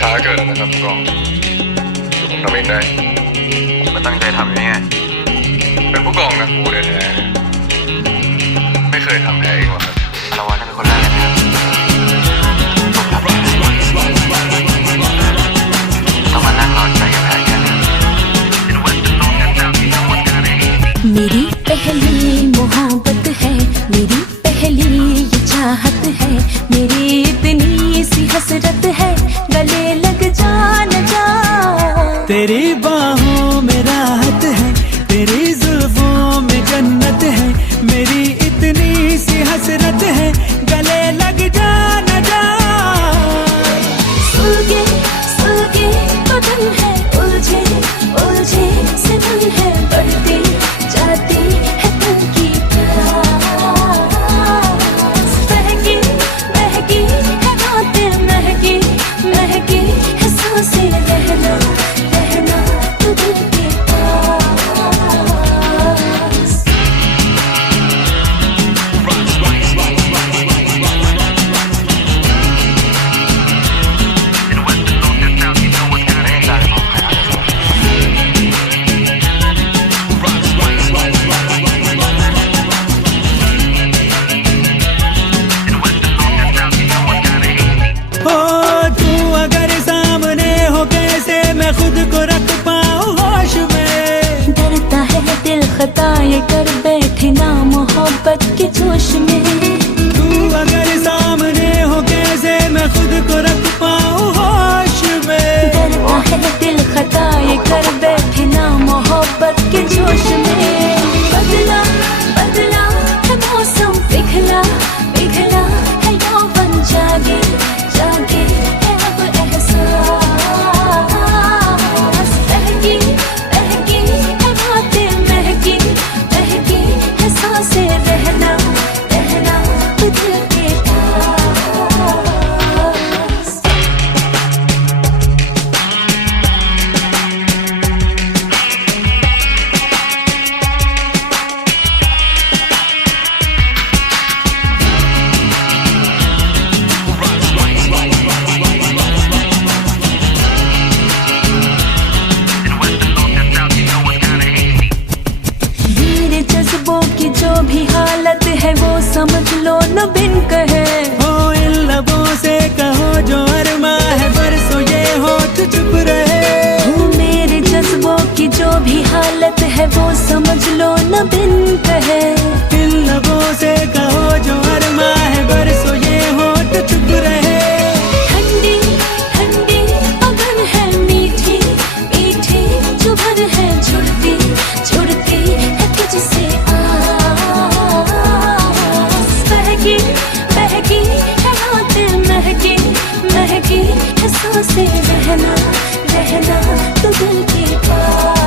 ช้าเกินแล้วนะครับผู้กองเดี๋ยวผมทำเองได้ผมก็ตั้งใจทำอย่างนี้ไงเป็นผู้กองนะครูแท้ๆไม่เคยทำแพ้เองหรอกครับอารวาสเป็นคนแรกเลยนะครับต้องมานั่งรอใจกับแพ้แค่นี้मेरी पहली मोहब्बत है मेरी पहली ये चाहत है मेरी इतनी सी हसरत है गले लग जा न जा तेरी बाहों में राहत है तेरी जुल्फों में जन्नत है मेरी इतनी सी हसरत है गले लग जा न जा सुलगे बदन है उलझे उलझे से मन है बढ़ते जाती है तन की प्यास महकी महकी है बातें महकी महकी है सांसें रहना रहना तू दिल के पास खुद को रख पाऊं होश में डरता है दिल खता ये कर बैठे ना मोहब्बत के जोश में तू अगर सामने हो कैसे मैं खुद को रख पाऊं होश में डरता है दिल खता ये कर बैठे ना मोहब्बत के जोश में बदला बदला है मौसम पिघला पिघला है यौवन जागे जागे है अब एहसास रहना रहना दिल के पास मेरे जज्बों की जो भी हालत है वो समझ लो न बिन कहे हो इन लबों से कहो जो अरमा है बरसों ये होठ चुप रहे हो मेरे जज्बों की जो भी हालत है वो समझ लो न बिन कहे इन लबों से कहो जो अरमा है बरसों ये होठ चुप रहे ठंडी ठंडी अगन है मीठी मीठी चुभन है छुड़ती छुड़ती है तुझसे आस बहकी बहकी है बातें महकी महकी है सांसें रहना रहना तू दिल के पास